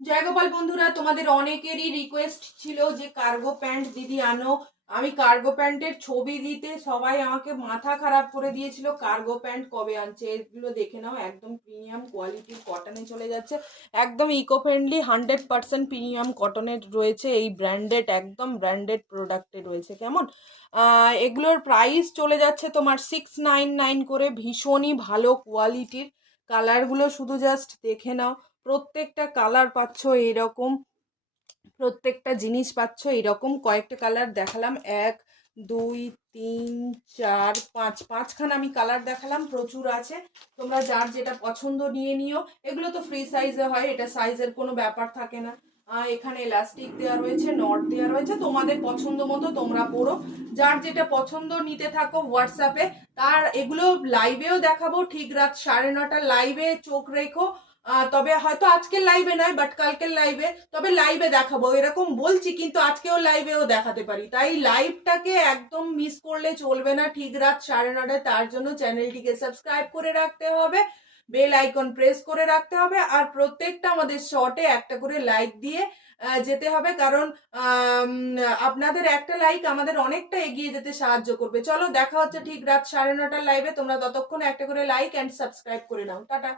জয় গোপাল বন্ধুরা, তোমাদের অনেকেরই রিকোয়েস্ট ছিল যে কার্গো প্যান্ট দিদি আনো। আমি কার্গো প্যান্টের ছবি দিতে সবাই আমাকে মাথা খারাপ করে দিয়েছিল। কার্গো প্যান্ট কবে আনছে এগুলো দেখে নাও, একদম প্রিমিয়াম কোয়ালিটির কটনে চলে যাচ্ছে, একদম ইকো ফ্রেন্ডলি 100% প্রিমিয়াম কটনের রয়েছে। এই ব্র্যান্ডেড, একদম ব্র্যান্ডেড প্রোডাক্টে রয়েছে। কেমন এগুলোর প্রাইস চলে যাচ্ছে তোমার 699 করে। ভীষণই ভালো কোয়ালিটির। কালারগুলো শুধু জাস্ট দেখে নাও, প্রত্যেকটা কালার পাচ্ছ এরকম, প্রত্যেকটা জিনিস পাচ্ছ এরকম। কয়েকটা কালার দেখালাম, 1 2 3 4 5, পাঁচখানা আমি কালার দেখালাম, প্রচুর আছে। তোমরা যার যেটা পছন্দ নিয়ে নিও। এগুলো তো ফ্রি সাইজে হয়, এটা সাইজের কোনো ব্যাপার থাকে না। এখানে এলাস্টিক দেওয়া রয়েছে, নট দেওয়া রয়েছে, তোমাদের পছন্দ মতো তোমরা পড়ো। যার যেটা পছন্দ নিতে থাকো হোয়াটসঅ্যাপে। তার এগুলো লাইভেও দেখাবো, ঠিক রাত 9:30 লাইভে চোখ রেখো। তবে হয়তো আজকের লাইভে নয়, বাট কালকের লাইভে, তবে লাইভে দেখাবো এরকম বলছি, কিন্তু আজকেও লাইভেও দেখাতে পারি। তাই লাইভটাকে একদম মিস করলে চলবে না, ঠিক রাত 9:30। তার জন্য চ্যানেলটিকে সাবস্ক্রাইব করে রাখতে হবে, বেল আইকন প্রেস করে রাখতে হবে, আর প্রত্যেকটা আমাদের শর্টে একটা করে লাইক দিয়ে যেতে হবে। কারণ আপনাদের একটা লাইক আমাদের অনেকটা এগিয়ে যেতে সাহায্য করবে। চলো দেখা হচ্ছে ঠিক রাত 9:30 লাইভে। তোমরা ততক্ষণ একটা করে লাইক অ্যান্ড সাবস্ক্রাইব করে নাও। টাটা।